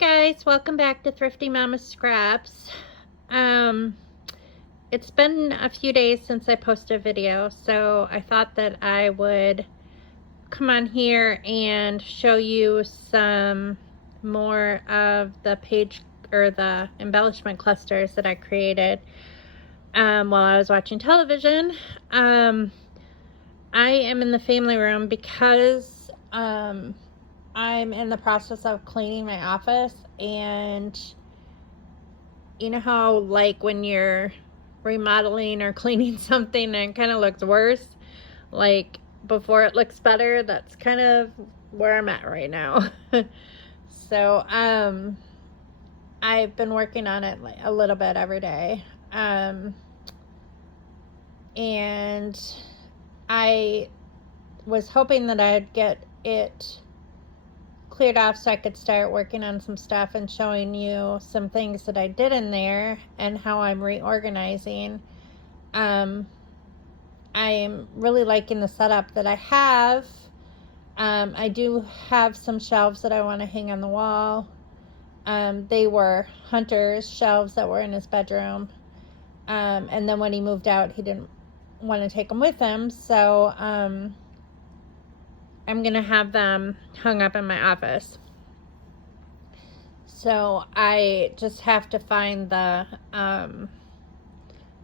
guys, welcome back to Thrifty Mama Scraps. It's been a few days since I posted a video, so I thought that I would come on here and show you some more of the page or the embellishment clusters that I created while I was watching television. I am in the family room because I'm in the process of cleaning my office, and you know how like when you're remodeling or cleaning something and it kind of looks worse, like before it looks better? That's kind of where I'm at right now. So I've been working on it like a little bit every day, and I was hoping that I'd get it cleared off so I could start working on some stuff and showing you some things that I did in there and how I'm reorganizing. I'm really liking the setup that I have. I do have some shelves that I want to hang on the wall. They were Hunter's shelves that were in his bedroom. And then when he moved out, he didn't want to take them with him. So I'm going to have them hung up in my office. So I just have to find the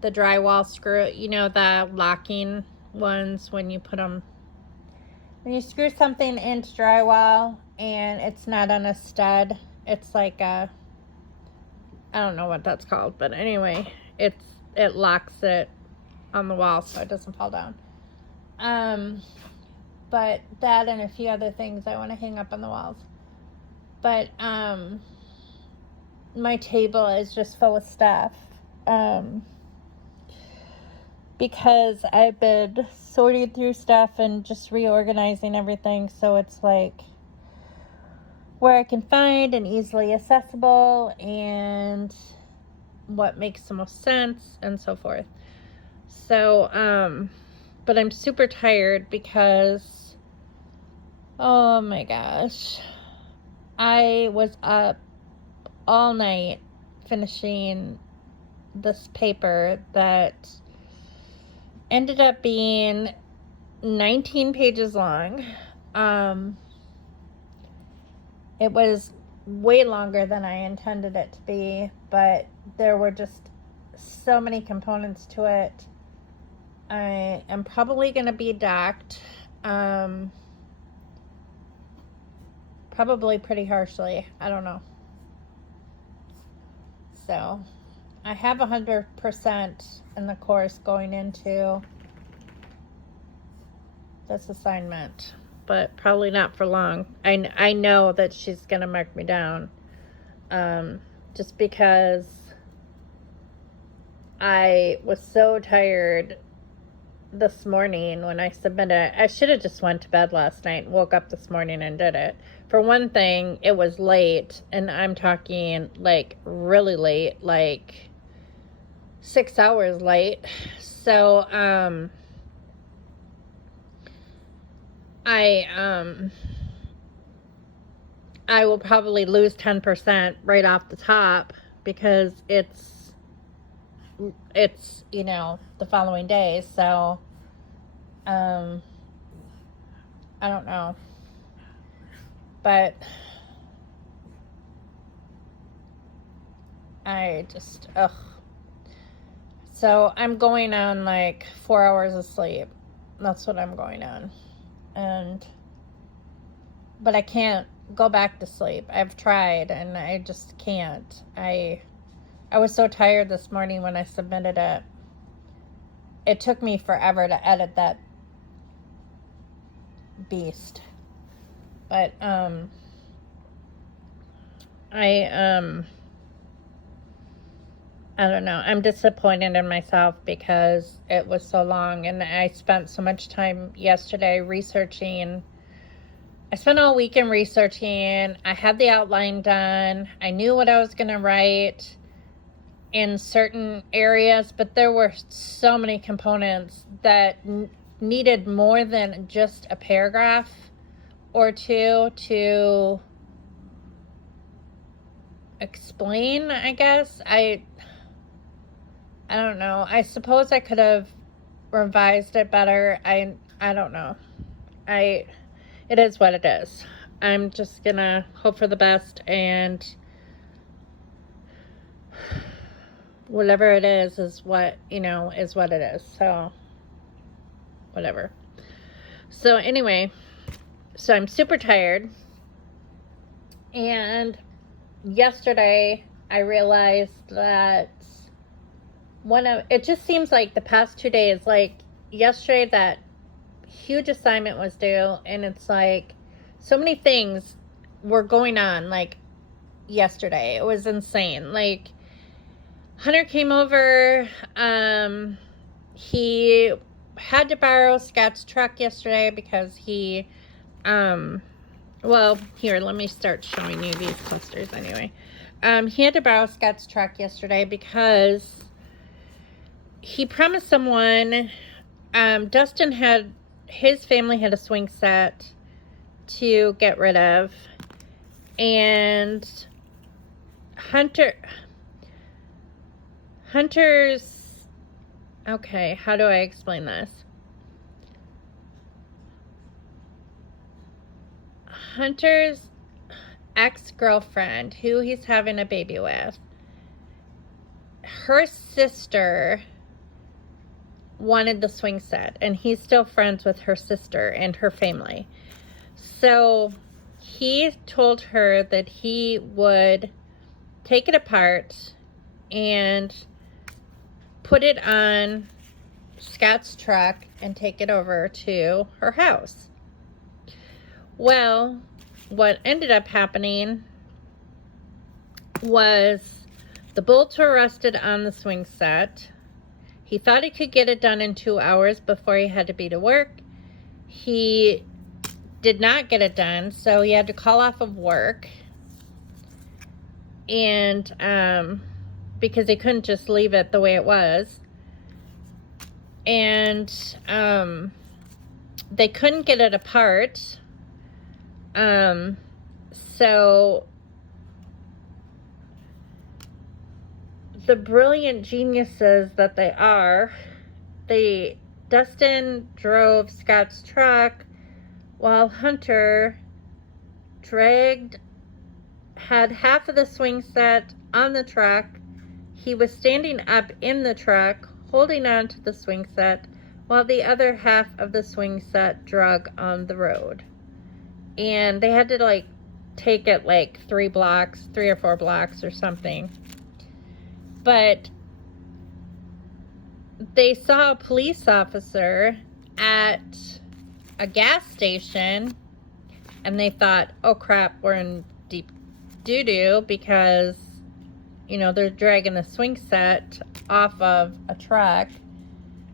drywall screw, you know, the locking ones when you put them, when you screw something into drywall and it's not on a stud. It's like a, I don't know what that's called, but anyway, it locks it on the wall so it doesn't fall down. But that and a few other things I want to hang up on the walls. But my table is just full of stuff. Because I've been sorting through stuff and just reorganizing everything so it's like where I can find and easily accessible and what makes the most sense and so forth. So, but I'm super tired because, oh my gosh, I was up all night finishing this paper that ended up being 19 pages long. It was way longer than I intended it to be, but there were just so many components to it. I am probably going to be docked, probably pretty harshly. I don't know. So I have 100% in the course going into this assignment, but probably not for long. I know that she's going to mark me down, just because I was so tired this morning when I submitted. I should have just went to bed last night and woke up this morning and did it. For one thing, it was late, and I'm talking like really late, like 6 hours late. So I will probably lose 10% right off the top because it's you know, the following day. So I don't know, but I just so I'm going on like 4 hours of sleep. That's what I'm going on. But I can't go back to sleep. I've tried and I just can't. I was so tired this morning when I submitted it. It took me forever to edit that beast. But I don't know. I'm disappointed in myself because it was so long and I spent so much time yesterday researching. I spent all weekend researching. I had the outline done. I knew what I was going to write in certain areas, but there were so many components that needed more than just a paragraph or two to explain, I guess. I don't know. I suppose I could have revised it better. I don't know. It is what it is. I'm just gonna hope for the best, and whatever it is what, is what it is. So, whatever. So anyway, so I'm super tired. And yesterday I realized that it just seems like the past 2 days, like yesterday that huge assignment was due, and it's like so many things were going on, like yesterday. It was insane. Like Hunter came over, he had to borrow Scott's truck yesterday because he, well, here, let me start showing you these clusters anyway. He had to borrow Scott's truck yesterday because he promised someone, Dustin his family had a swing set to get rid of, and Hunter's, okay, how do I explain this? Hunter's ex-girlfriend, who he's having a baby with, her sister wanted the swing set, and he's still friends with her sister and her family. So he told her that he would take it apart and put it on Scott's truck and take it over to her house. Well, what ended up happening was the bolts were rusted on the swing set. He thought he could get it done in 2 hours before he had to be to work. He did not get it done, so he had to call off of work. And because he couldn't just leave it the way it was. And they couldn't get it apart. So the brilliant geniuses that they are, Dustin drove Scott's truck while Hunter had half of the swing set on the truck. He was standing up in the truck, holding on to the swing set, while the other half of the swing set drug on the road. And they had to, like, take it, like, 3 or 4 blocks or something. But they saw a police officer at a gas station, and they thought, oh crap, we're in deep doo-doo, because, they're dragging the swing set off of a truck,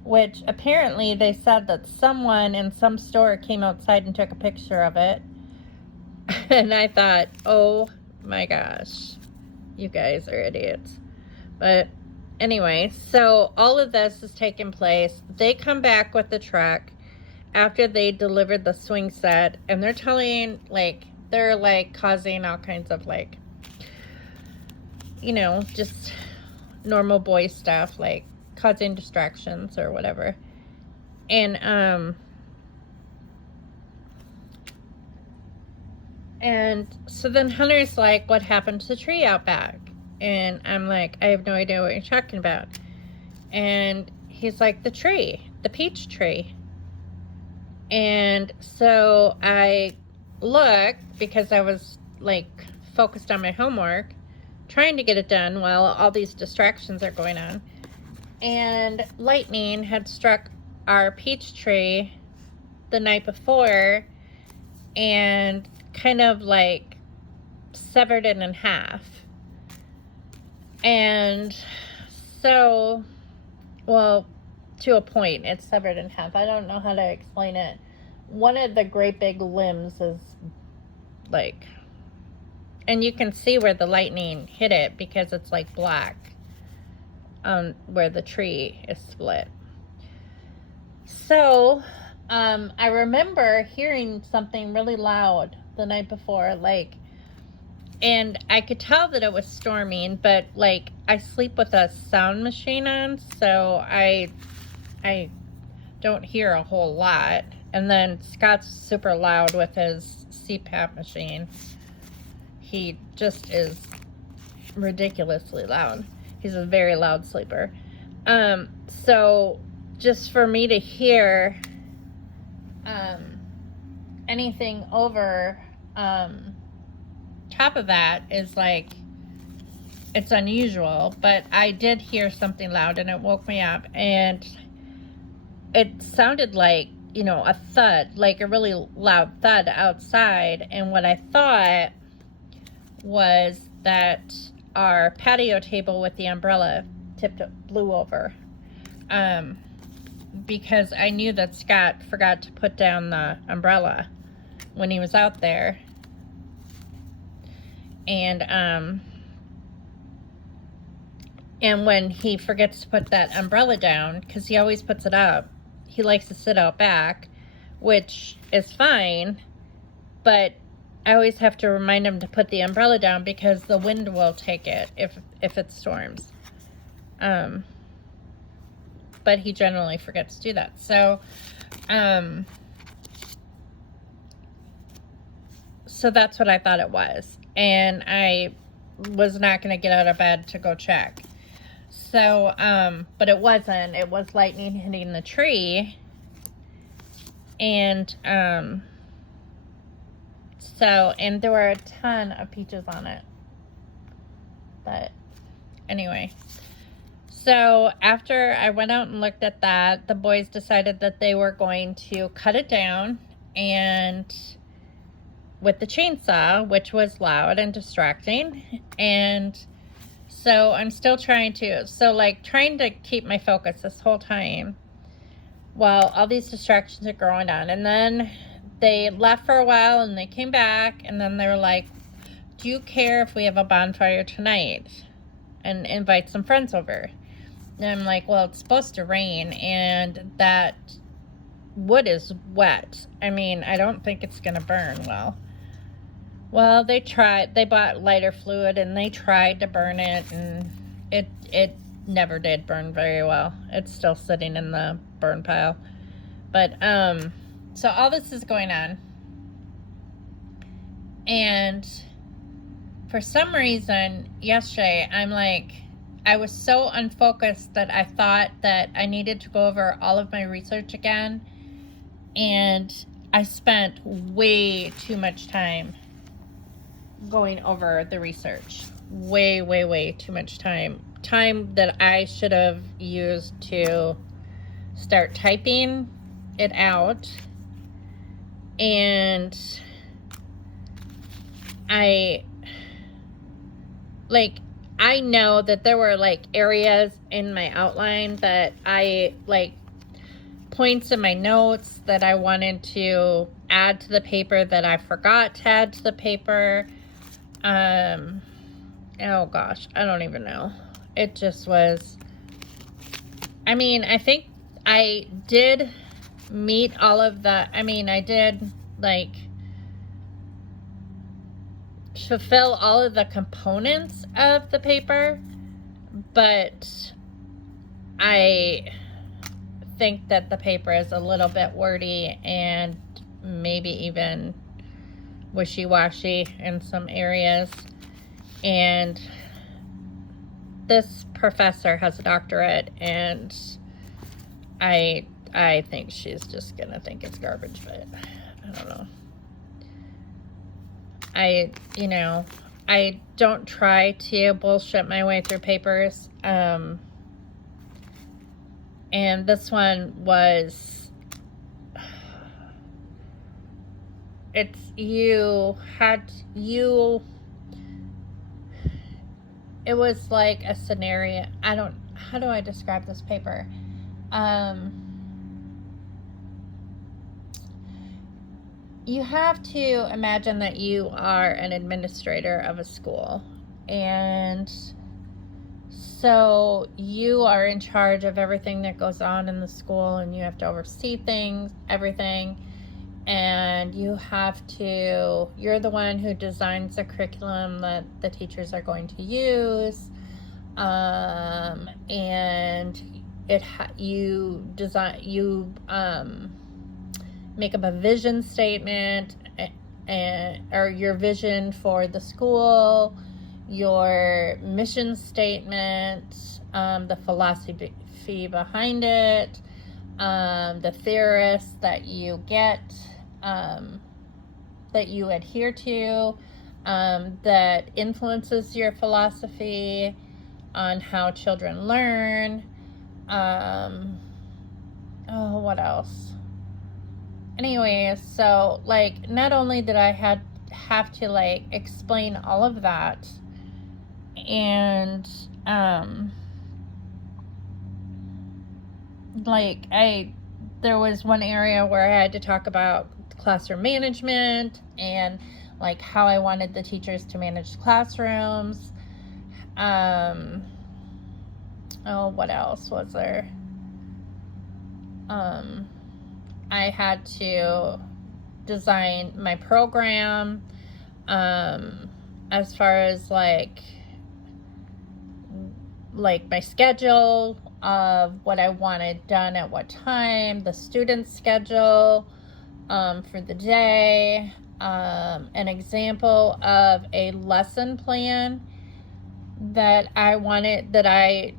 which apparently they said that someone in some store came outside and took a picture of it. And I thought, oh my gosh, you guys are idiots. But anyway, so all of this is taking place. They come back with the truck after they delivered the swing set, and they're telling, they're causing all kinds of, just normal boy stuff, like causing distractions or whatever. And so then Hunter's like, what happened to the tree out back? And I'm like, I have no idea what you're talking about. And he's like, the tree, the peach tree. And so I looked, because I was focused on my homework, trying to get it done while all these distractions are going on. And lightning had struck our peach tree the night before and kind of severed it in half. And so, well, to a point, it's severed in half. I don't know how to explain it. One of the great big limbs is and you can see where the lightning hit it, because it's black on where the tree is split. So I remember hearing something really loud the night before, and I could tell that it was storming, but like I sleep with a sound machine on, so I don't hear a whole lot. And then Scott's super loud with his CPAP machine. He just is ridiculously loud. He's a very loud sleeper. So just for me to hear anything over top of that is like, it's unusual. But I did hear something loud and it woke me up, and it sounded like, you know, a thud, like a really loud thud outside. And what I thought was that our patio table with the umbrella blew over, because I knew that Scott forgot to put down the umbrella when he was out there. And when he forgets to put that umbrella down, because he always puts it up, he likes to sit out back, which is fine, but I always have to remind him to put the umbrella down because the wind will take it if it storms. But he generally forgets to do that. So, so that's what I thought it was. And I was not going to get out of bed to go check. So, but it wasn't. It was lightning hitting the tree. And, so, and there were a ton of peaches on it. But anyway. So after I went out and looked at that, the boys decided that they were going to cut it down and with the chainsaw, which was loud and distracting. And so I'm still trying to keep my focus this whole time while all these distractions are going on. And then they left for a while and they came back, and then they were like, do you care if we have a bonfire tonight and invite some friends over? And I'm like, well, it's supposed to rain and that wood is wet. I mean, I don't think it's going to burn well. Well, they bought lighter fluid and they tried to burn it, and it never did burn very well. It's still sitting in the burn pile. But, so all this is going on. And for some reason, yesterday, I was so unfocused that I thought that I needed to go over all of my research again. And I spent way too much time going over the research. Way too much time. Time that I should have used to start typing it out. And I know that there were areas in my outline that points in my notes that I wanted to add to the paper that I forgot to add to the paper. Oh gosh, I don't even know. It just was, I mean, I think I did meet all of the, I did fulfill all of the components of the paper, but I think that the paper is a little bit wordy and maybe even wishy-washy in some areas. And this professor has a doctorate, and I think she's just gonna think it's garbage, but I don't know. I don't try to bullshit my way through papers. And this one was, it was like a scenario. How do I describe this paper? You have to imagine that you are an administrator of a school, and so you are in charge of everything that goes on in the school, and you have to oversee everything. and you're the one who designs the curriculum that the teachers are going to use, and you make up a vision statement, or your vision for the school, your mission statement, the philosophy behind it, the theorists that you get, that you adhere to, that influences your philosophy on how children learn. What else? Anyways, so like, not only did I have to like explain all of that, and there was one area where I had to talk about classroom management and like how I wanted the teachers to manage classrooms. What else was there? I had to design my program, as far as like my schedule of what I wanted done at what time, the student's schedule for the day, an example of a lesson plan that I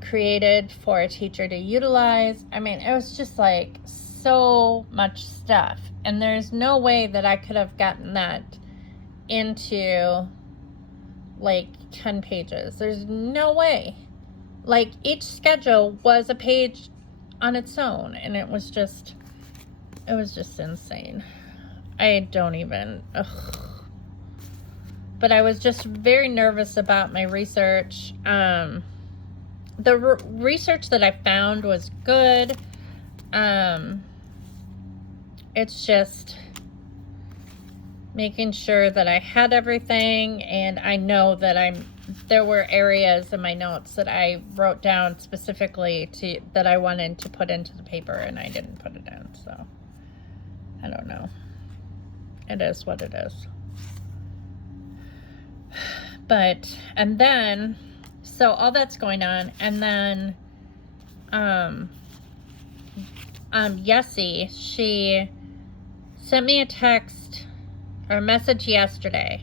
created for a teacher to utilize. I mean, it was just like so much stuff, and there's no way that I could have gotten that into like 10 pages. There's no way. Like, each schedule was a page on its own, and it was just insane. I don't even, but I was just very nervous about my research. The research that I found was good. It's just making sure that I had everything, and I know that there were areas in my notes that I wrote down specifically that I wanted to put into the paper, and I didn't put it in, so I don't know. It is what it is. And then, so all that's going on, and then, Yessie, she sent me a text or a message yesterday,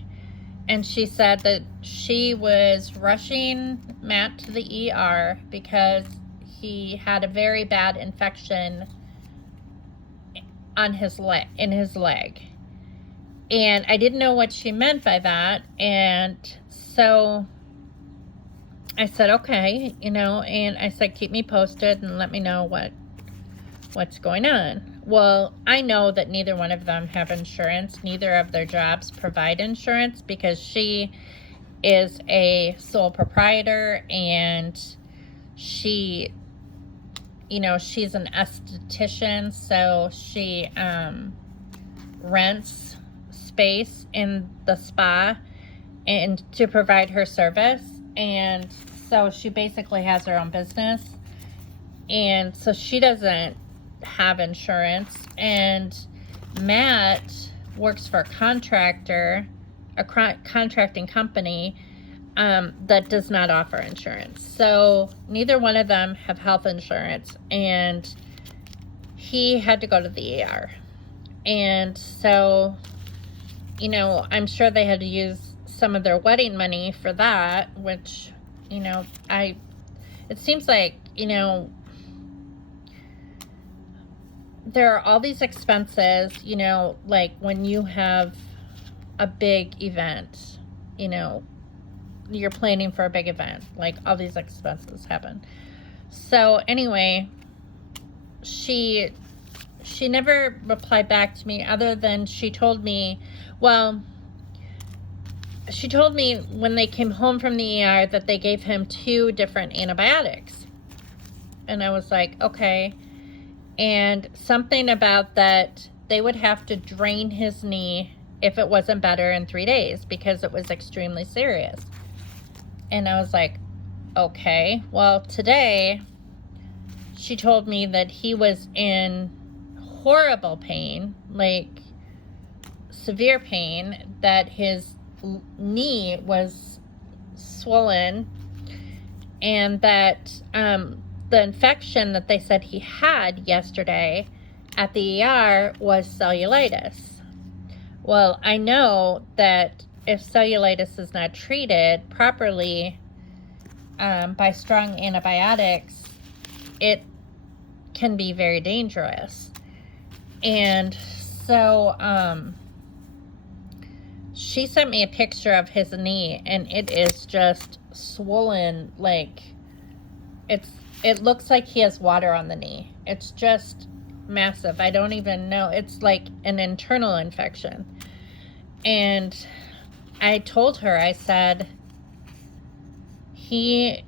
and she said that she was rushing Matt to the ER because he had a very bad infection in his leg. And I didn't know what she meant by that, and so I said, okay, and I said, keep me posted and let me know what's going on. Well, I know that neither one of them have insurance. Neither of their jobs provide insurance because she is a sole proprietor, and she's an esthetician, so she rents space in the spa and to provide her service, and so she basically has her own business, and so she doesn't have insurance. And Matt works for a contracting company that does not offer insurance, so neither one of them have health insurance, and he had to go to the ER. And so, I'm sure they had to use some of their wedding money for that, which, it seems like, there are all these expenses, like when you have a big event, you're planning for a big event, like all these expenses happen. So anyway, she never replied back to me, other than she told me when they came home from the ER that they gave him 2 different antibiotics. And I was like, okay. And something about that they would have to drain his knee if it wasn't better in 3 days because it was extremely serious. And I was like, okay. Well, today she told me that he was in horrible pain, like, severe pain, that his knee was swollen, and that the infection that they said he had yesterday at the ER was cellulitis. Well, I know that if cellulitis is not treated properly by strong antibiotics, it can be very dangerous. And so she sent me a picture of his knee, and it is just swollen. Like, it looks like he has water on the knee. It's just massive. I don't even know. It's like an internal infection. And I told her, I said, you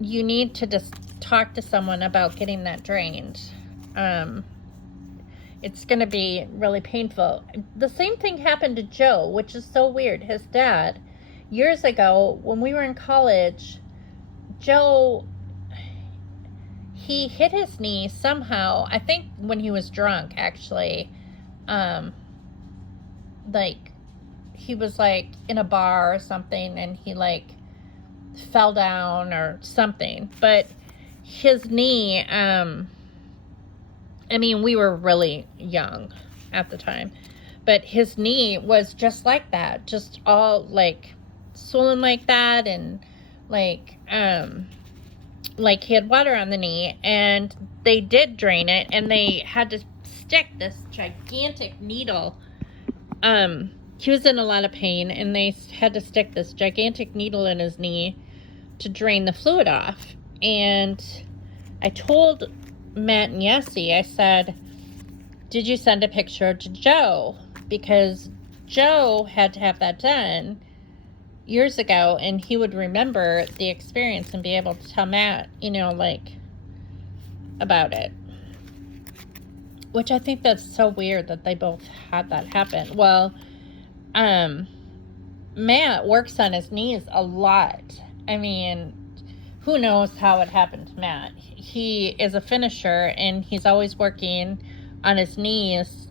need to just talk to someone about getting that drained. It's going to be really painful. The same thing happened to Joe, which is so weird. His dad, years ago, when we were in college, Joe, he hit his knee somehow, I think when he was drunk, actually. Like, he was, like, in a bar or something, and he, like, fell down or something. But his knee, I mean, we were really young at the time, but his knee was just like that, just all, like, swollen like that, and, like he had water on the knee, and they did drain it, and they had to stick this gigantic needle. He was in a lot of pain, and they had to stick this gigantic needle in his knee to drain the fluid off. And I told Matt and Yessie, I said, did you send a picture to Joe? Because Joe had to have that done years ago, and he would remember the experience and be able to tell Matt, you know, like, about it. Which I think that's so weird that they both had that happen. Well, Matt works on his knees a lot. I mean, who knows how it happened to Matt. He is a finisher, and he's always working on his knees,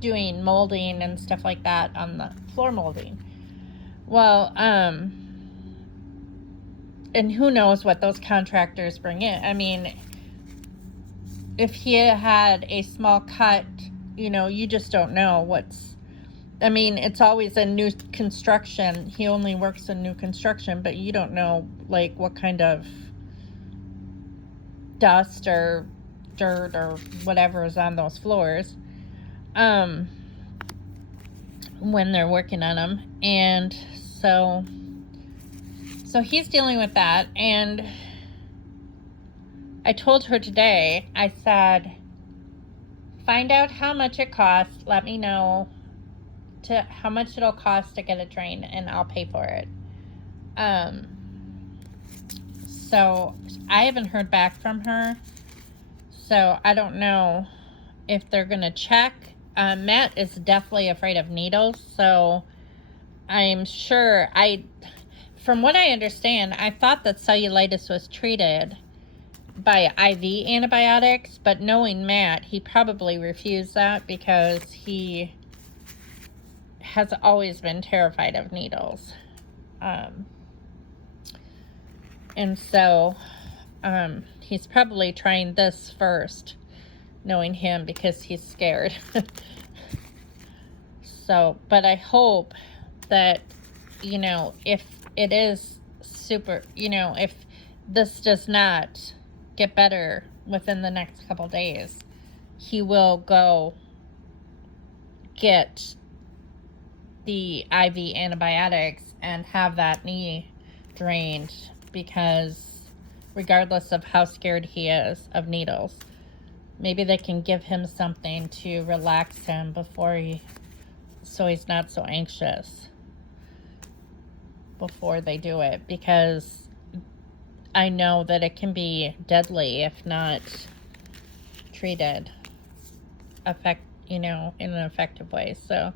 doing molding and stuff like that on the floor molding. Well, and who knows what those contractors bring in. I mean, if he had a small cut, you know, you just don't know what's, I mean, it's always a new construction. He only works in new construction, but you don't know, like, what kind of dust or dirt or whatever is on those floors when they're working on them. And so he's dealing with that. And I told her today, I said, find out how much it costs, let me know how much it'll cost to get it drained, and I'll pay for it. So I haven't heard back from her, so I don't know if they're gonna check. Matt is definitely afraid of needles, so I'm sure, from what I understand, I thought that cellulitis was treated by IV antibiotics, but knowing Matt, he probably refused that because he has always been terrified of needles. And so he's probably trying this first, knowing him, because he's scared. So, but I hope that, you know, if it is if this does not get better within the next couple days, he will go get the IV antibiotics and have that knee drained, because regardless of how scared he is of needles, maybe they can give him something to relax him so he's not so anxious before they do it, because I know that it can be deadly if not treated in an effective way. So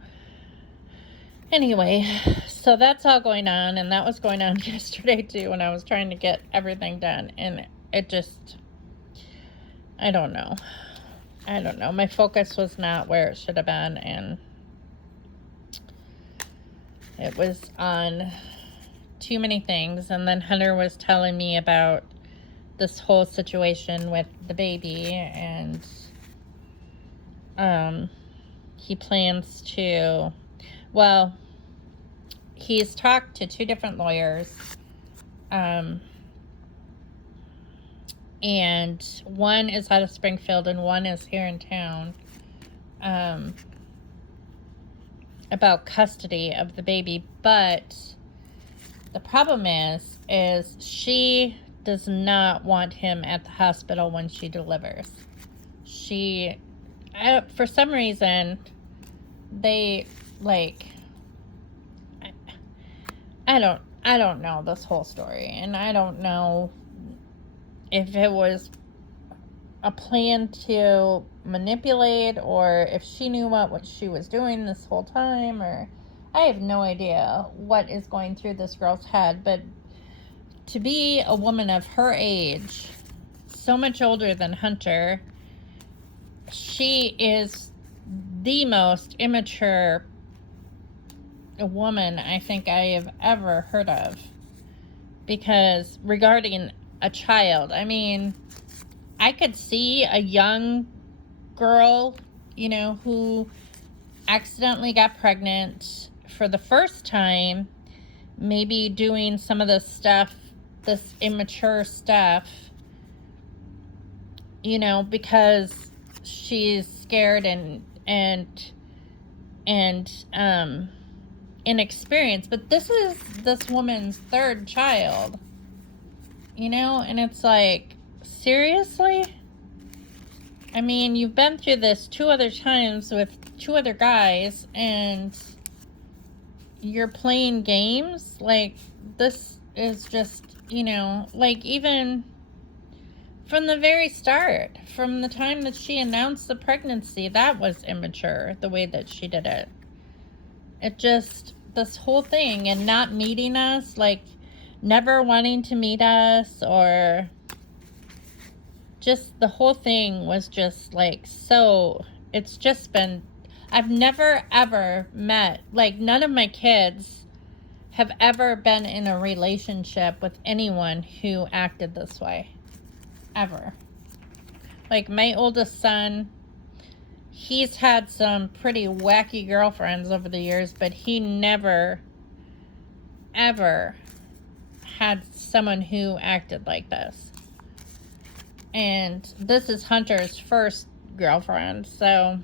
anyway, so that's all going on, and that was going on yesterday too, when I was trying to get everything done, and it just, I don't know. I don't know. My focus was not where it should have been, and it was on too many things. And then Hunter was telling me about this whole situation with the baby, and he plans to, well, he's talked to 2 different lawyers, and one is out of Springfield and one is here in town, about custody of the baby. But the problem is she does not want him at the hospital when she delivers. For some reason, they, like, I don't know this whole story, and I don't know if it was a plan to manipulate, or if she knew what she was doing this whole time, or I have no idea what is going through this girl's head. But to be a woman of her age, so much older than Hunter, she is the most immature woman I think I have ever heard of. Because regarding a child, I mean, I could see a young girl, you know, who accidentally got pregnant for the first time, maybe doing some of this stuff, this immature stuff, you know, because she's scared and inexperienced. But this is this woman's 3rd child, you know, and it's like, seriously? I mean, you've been through this 2 other times with 2 other guys, and you're playing games? Like, this is just, you know, like, even from the very start, from the time that she announced the pregnancy, that was immature, the way that she did it. It just, this whole thing, and not meeting us, like, never wanting to meet us, or just the whole thing was just like, so it's just been, I've never ever met, like, none of my kids have ever been in a relationship with anyone who acted this way, ever. Like, my oldest son, he's had some pretty wacky girlfriends over the years, but he never ever had someone who acted like this. And this is Hunter's first girlfriend, so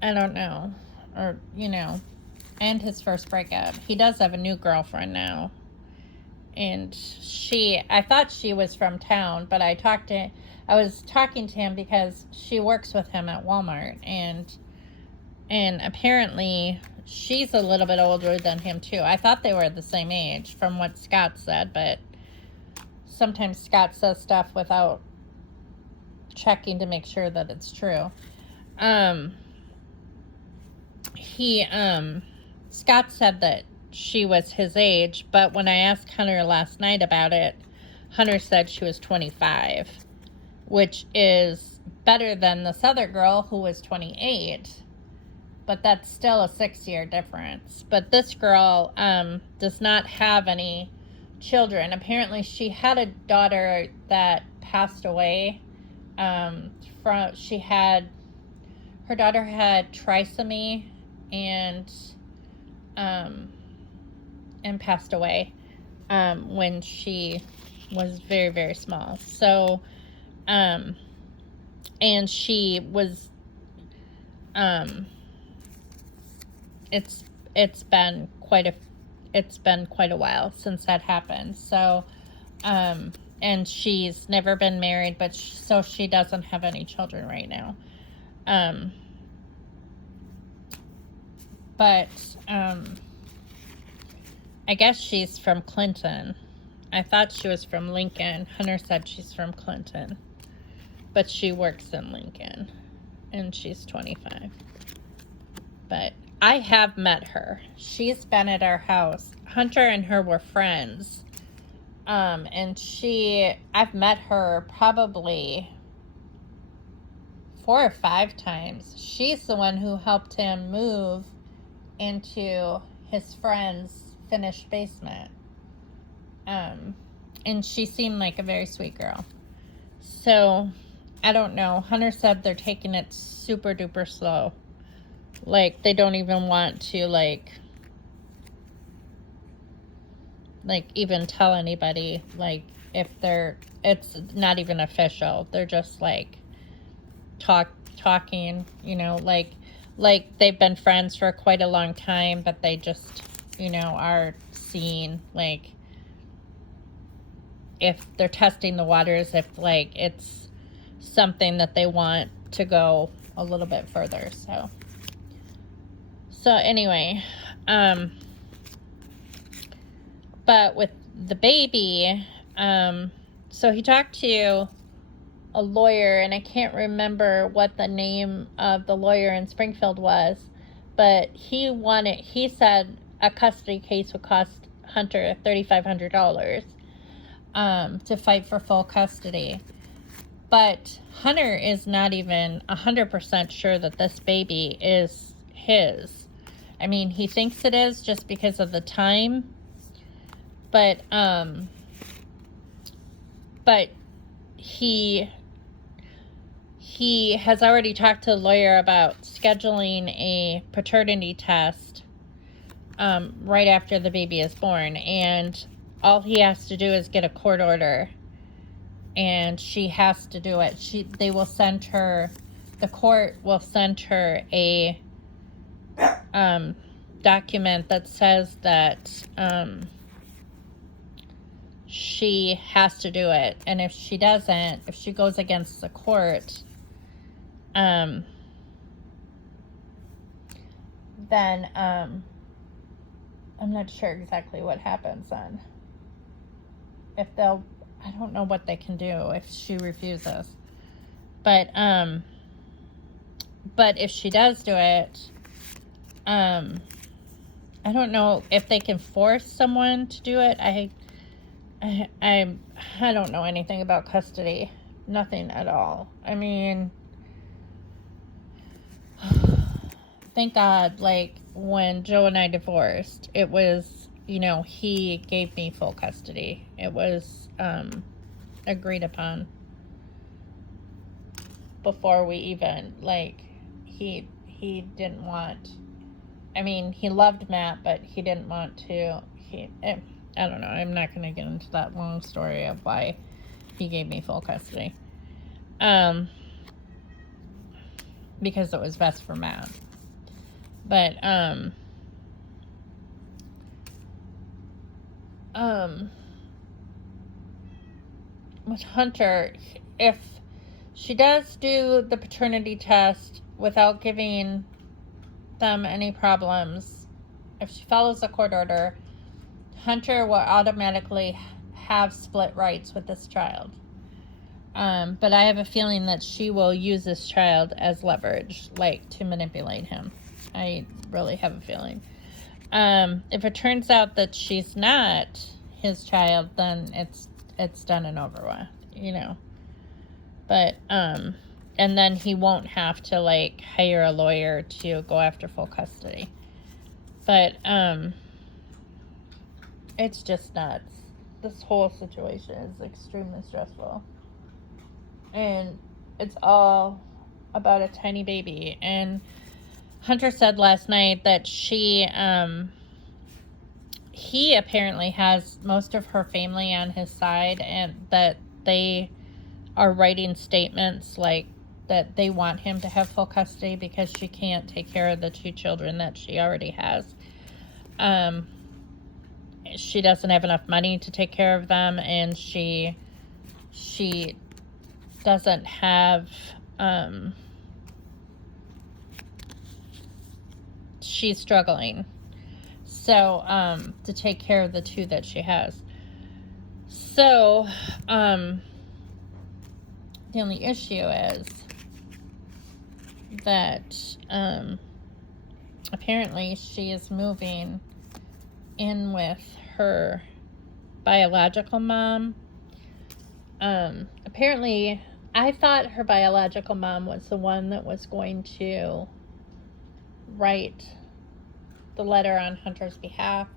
I don't know. Or, you know, and his first breakup. He does have a new girlfriend now. And I thought she was from town, but I was talking to him because she works with him at Walmart, and apparently she's a little bit older than him too. I thought they were the same age from what Scott said, but sometimes Scott says stuff without checking to make sure that it's true. Scott said that she was his age, but when I asked Hunter last night about it, Hunter said she was 25, which is better than this other girl who was 28, but that's still a 6-year difference. But this her does not have any children. Apparently she had a daughter that passed away. Her daughter had trisomy and passed away when she was very, very small. So and she was it's been quite a while since that happened. So and she's never been married, but so she doesn't have any children right now. But I guess she's from Clinton. I thought she was from Lincoln. Hunter said she's from Clinton, but she works in Lincoln, and she's 25. But I have met her. She's been at our house. Hunter and her were friends. And I've met her probably 4 or 5 times. She's the one who helped him move into his friend's finished basement. And she seemed like a very sweet girl. So, I don't know. Hunter said they're taking it super duper slow. Like, they don't even want to, like even tell anybody, like, if it's not even official. They're just, like, talking, you know, like they've been friends for quite a long time, but they just, you know, are seeing, like, if they're testing the waters, if, like, it's something that they want to go a little bit further. So anyway, but with the baby, so he talked to a lawyer, and I can't remember what the name of the lawyer in Springfield was, but he said a custody case would cost Hunter $3,500 to fight for full custody. But Hunter is not even 100% sure that this baby is his. I mean, he thinks it is just because of the time, but he has already talked to the lawyer about scheduling a paternity test right after the baby is born, and all he has to do is get a court order, and she has to do it. The court will send her a document that says that she has to do it, and if she doesn't, if she goes against the court, then I'm not sure exactly what happens then. I don't know what they can do if she refuses. But if she does do it, I don't know if they can force someone to do it. I don't know anything about custody. Nothing at all. I mean, thank God, like, when Joe and I divorced, it was, you know, he gave me full custody. It was agreed upon before we even, like, he didn't want, I mean, he loved Matt, but he didn't want to, I don't know, I'm not going to get into that long story of why he gave me full custody. Because it was best for Matt. But, with Hunter, if she does do the paternity test without giving them any problems, if she follows the court order, Hunter will automatically have split rights with this child. But I have a feeling that she will use this child as leverage, like, to manipulate him. I really have a feeling. If it turns out that she's not his child, then it's done and over with, you know. But, and then he won't have to, like, hire a lawyer to go after full custody. But, it's just nuts. This whole situation is extremely stressful. And it's all about a tiny baby. And Hunter said last night that he apparently has most of her family on his side, and that they are writing statements like that they want him to have full custody because she can't take care of the 2 children that she already has. She doesn't have enough money to take care of them, and she doesn't have, she's struggling. So, to take care of the 2 that she has. So, the only issue is that, apparently she is moving in with her biological mom. Apparently I thought her biological mom was the one that was going to write the letter on Hunter's behalf,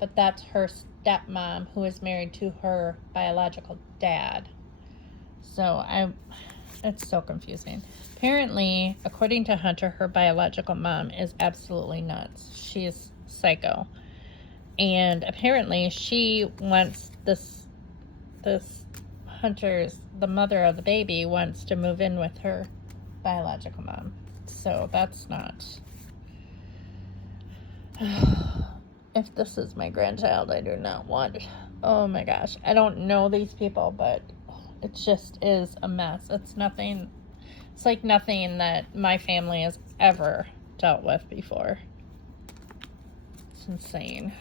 but that's her stepmom who is married to her biological dad. So it's so confusing. Apparently, according to Hunter, her biological mom is absolutely nuts. She's psycho. And apparently she wants this Hunter's, the mother of the baby, wants to move in with her biological mom. So that's not... If this is my grandchild, I do not want it. Oh my gosh. I don't know these people, but it just is a mess. It's nothing... It's like nothing that my family has ever dealt with before. It's insane.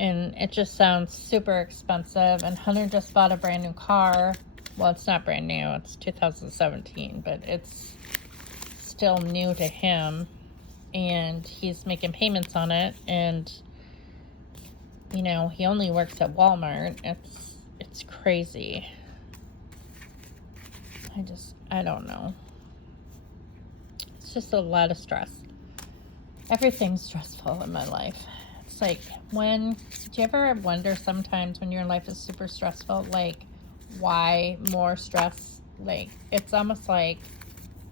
And it just sounds super expensive. And Hunter just bought a brand new car. Well, it's not brand new. It's 2017, but it's still new to him. And he's making payments on it. And, you know, he only works at Walmart. It's crazy. I don't know. It's just a lot of stress. Everything's stressful in my life. It's like, do you ever wonder sometimes when your life is super stressful, like, why more stress? Like, it's almost like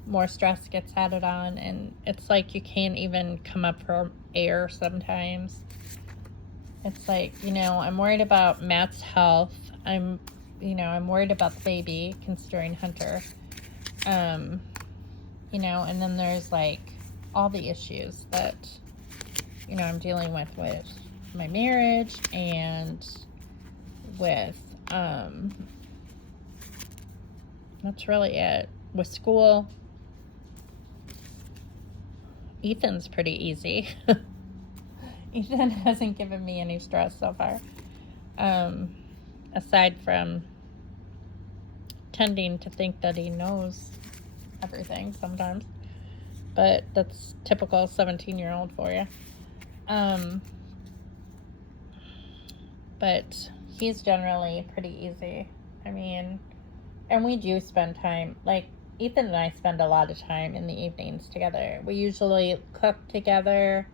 more stress gets added on, and it's like you can't even come up for air sometimes. It's like, you know, I'm worried about Matt's health. I'm worried about the baby, considering Hunter. You know, and then there's like all the issues that, you know, I'm dealing with my marriage and with, that's really it. With school, Ethan's pretty easy. Ethan hasn't given me any stress so far. Aside from tending to think that he knows everything sometimes. But that's typical 17-year-old for you. But he's generally pretty easy. I mean, and we do spend time, like, Ethan and I spend a lot of time in the evenings together. We usually cook together.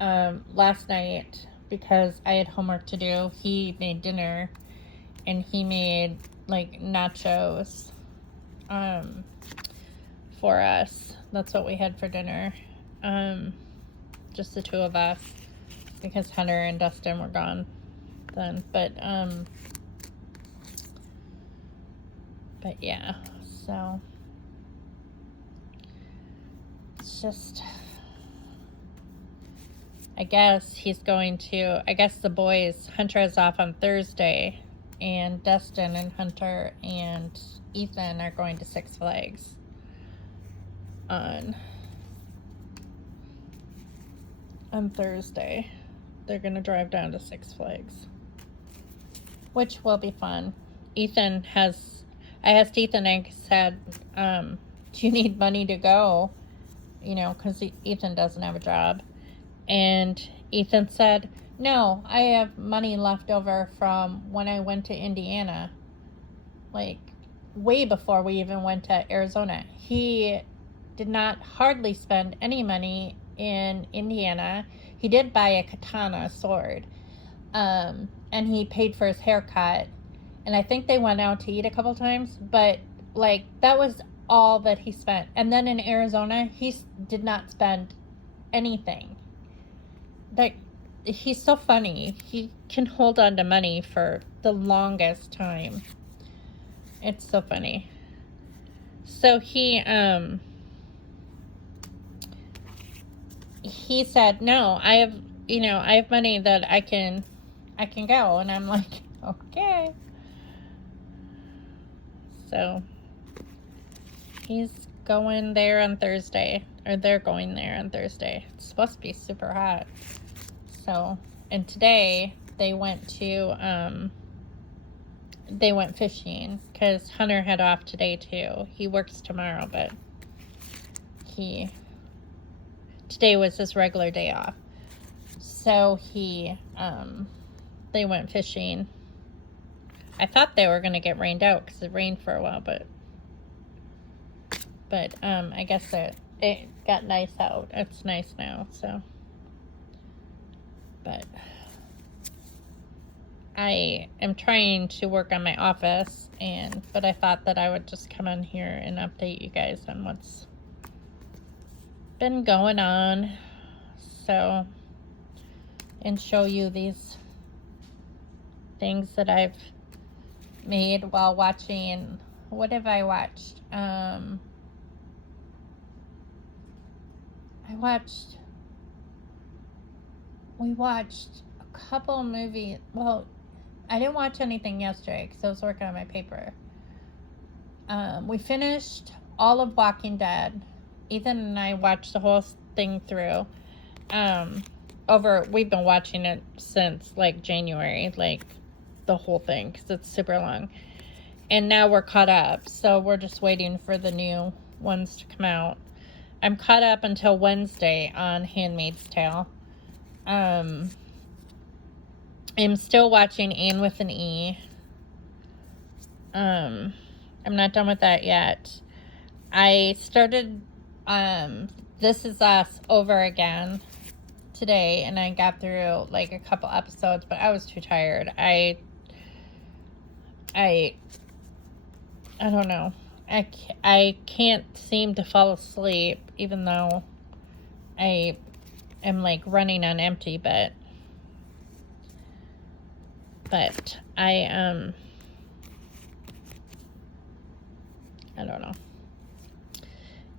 Last night, because I had homework to do, he made dinner, and he made, like, nachos, for us. That's what we had for dinner. Just the two of us, because Hunter and Dustin were gone then. But yeah, so it's just, I guess the boys, Hunter is off on Thursday, and Dustin and Hunter and Ethan are going to Six Flags on Thursday. They're going to drive down to Six Flags, which will be fun. I asked Ethan, I said, do you need money to go? You know, because Ethan doesn't have a job. And Ethan said, no, I have money left over from when I went to Indiana. Like, way before we even went to Arizona. He did not hardly spend any money in Indiana. He did buy a katana sword. And he paid for his haircut. And I think they went out to eat a couple times. But, like, that was all that he spent. And then in Arizona, he did not spend anything. Like, he's so funny. He can hold on to money for the longest time. It's so funny. So he said, no, I have money that I can go. And I'm like, okay. So he's going there on Thursday, or they're going there on Thursday. It's supposed to be super hot. So, and today they went fishing, because Hunter had off today too. He works tomorrow, but today was his regular day off. So they went fishing I thought they were going to get rained out because it rained for a while, but I guess it got nice out. It's nice now, so. But I am trying to work on my office, but I thought that I would just come on here and update you guys on what's been going on, so, and show you these things that I've made while watching. What have I watched? We watched a couple movies. Well, I didn't watch anything yesterday because I was working on my paper. We finished all of Walking Dead. Ethan and I watched the whole thing through. We've been watching it since like January, like the whole thing, because it's super long. And now we're caught up, so we're just waiting for the new ones to come out. I'm caught up until Wednesday on Handmaid's Tale. I'm still watching Anne with an E. I'm not done with that yet. I started This Is Us over again today, and I got through like a couple episodes, but I was too tired. I don't know. I can't seem to fall asleep, even though I am like running on empty, but I don't know.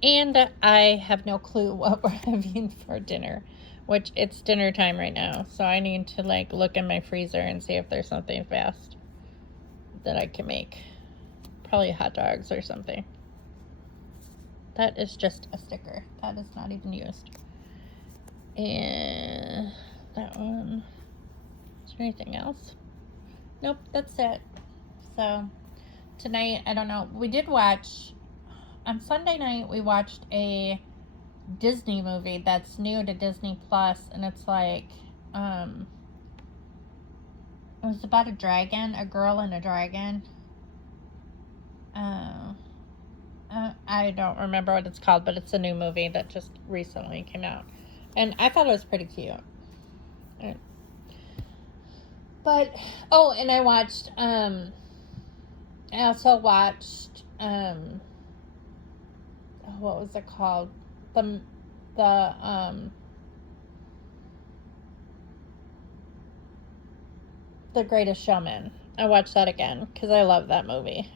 And I have no clue what we're having for dinner, which it's dinner time right now. So I need to like look in my freezer and see if there's something fast that I can make. Probably hot dogs or something. That is just a sticker. That is not even used. And that one. Is there anything else? Nope, that's it. So tonight, I don't know. We did watch, on Sunday night, we watched a Disney movie that's new to Disney Plus, and it's like, it was about a dragon, a girl and a dragon. I don't remember what it's called, but it's a new movie that just recently came out. And I thought it was pretty cute. But, oh, and I also watched, what was it called? The Greatest Showman. I watched that again because I love that movie.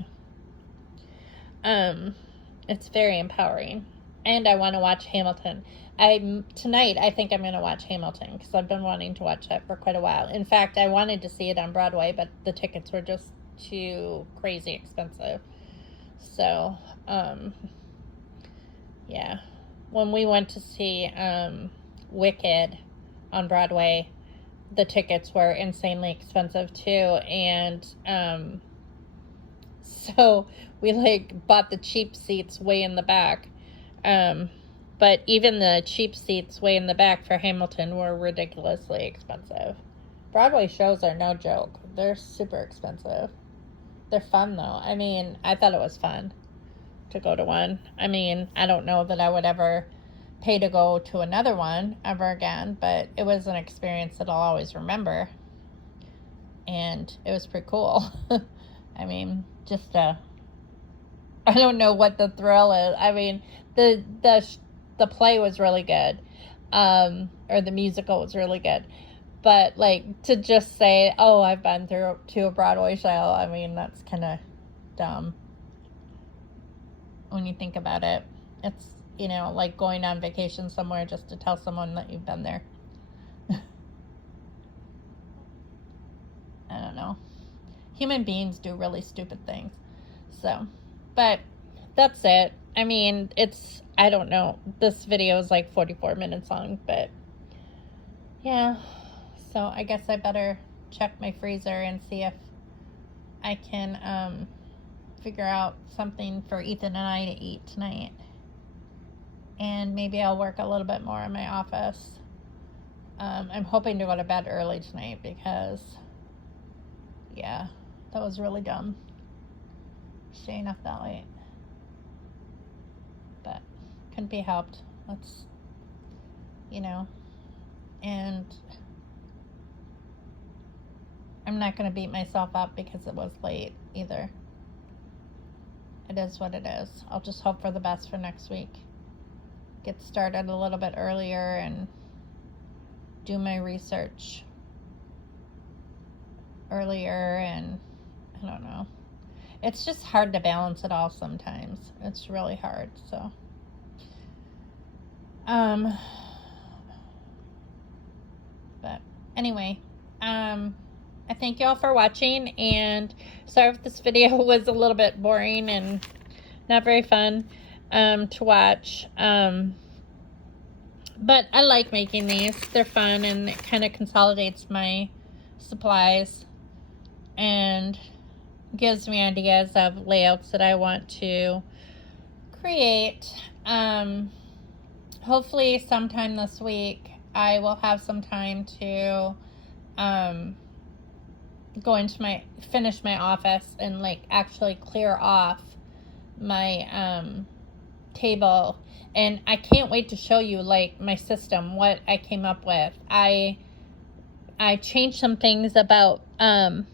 It's very empowering. And I want to watch Hamilton. Tonight, I think I'm going to watch Hamilton because I've been wanting to watch that for quite a while. In fact, I wanted to see it on Broadway, but the tickets were just too crazy expensive. So, yeah. When we went to see Wicked on Broadway, the tickets were insanely expensive too, and so we like bought the cheap seats way in the back. But even the cheap seats way in the back for Hamilton were ridiculously expensive. Broadway shows are no joke. They're super expensive. They're fun though. I mean, I thought it was fun to go to one. I mean, I don't know that I would ever pay to go to another one ever again, but it was an experience that I'll always remember. And it was pretty cool. I mean, just I don't know what the thrill is. I mean, the play was really good, or the musical was really good, but like to just say, oh, I've been to a Broadway show, I mean, that's kind of dumb when you think about it. It's, you know, like going on vacation somewhere just to tell someone that you've been there. I don't know. Human beings do really stupid things. So, but that's it. I mean, I don't know. This video is like 44 minutes long, but yeah. So I guess I better check my freezer and see if I can figure out something for Ethan and I to eat tonight. And maybe I'll work a little bit more in my office. I'm hoping to go to bed early tonight because, yeah, That was really dumb, staying up that late. But couldn't be helped. Let's, you know, and I'm not going to beat myself up because it was late either. It is what it is. I'll just hope for the best for next week. Get started a little bit earlier and do my research earlier, and I don't know. It's just hard to balance it all sometimes. It's really hard, so. But anyway, I thank you all for watching, and sorry if this video was a little bit boring and not very fun to watch. But I like making these. They're fun, and it kind of consolidates my supplies and gives me ideas of layouts that I want to create. Hopefully sometime this week I will have some time to finish my office and like actually clear off my table. And I can't wait to show you like my system, what I came up with. I changed some things about to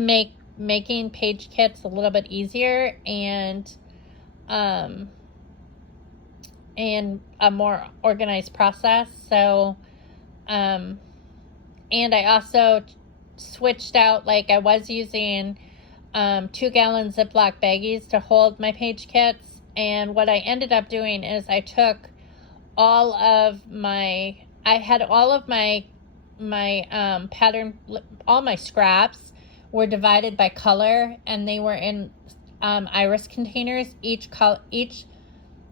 make making page kits a little bit easier and a more organized process. So and I also switched out, like I was using 2-gallon Ziploc baggies to hold my page kits, and what I ended up doing is I took all of my pattern, all my scraps were divided by color, and they were in iris containers. Each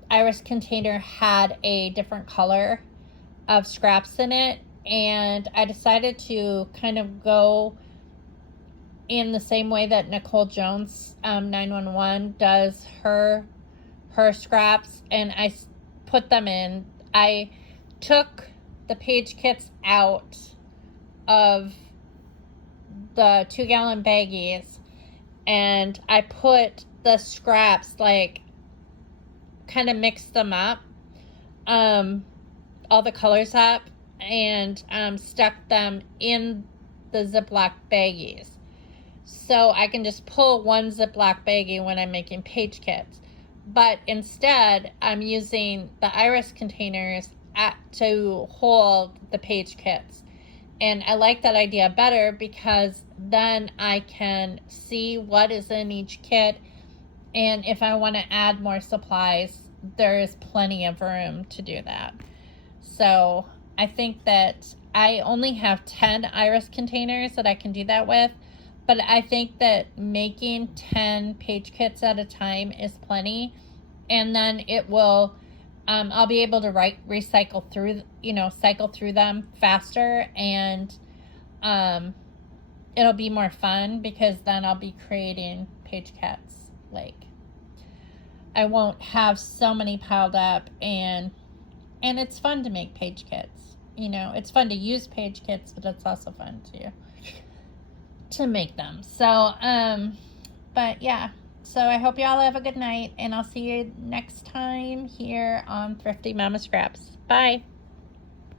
iris container had a different color of scraps in it, and I decided to kind of go in the same way that Nicole Jones 911 does her scraps, and I put them in. I took the page kits out of the 2-gallon baggies, and I put the scraps, like kind of mixed them up, all the colors up, and stuck them in the Ziploc baggies. So I can just pull one Ziploc baggie when I'm making page kits. But instead, I'm using the iris containers to hold the page kits. And I like that idea better because then I can see what is in each kit. And if I want to add more supplies, there is plenty of room to do that. So I think that I only have 10 iris containers that I can do that with. But I think that making 10 page kits at a time is plenty. And then it will, I'll be able to recycle through, cycle through them faster. And it'll be more fun because then I'll be creating page kits. Like, I won't have so many piled up, and it's fun to make page kits. It's fun to use page kits, but it's also fun to make them. So, but yeah. So I hope y'all have a good night, and I'll see you next time here on Thrifty Mama Scraps. Bye.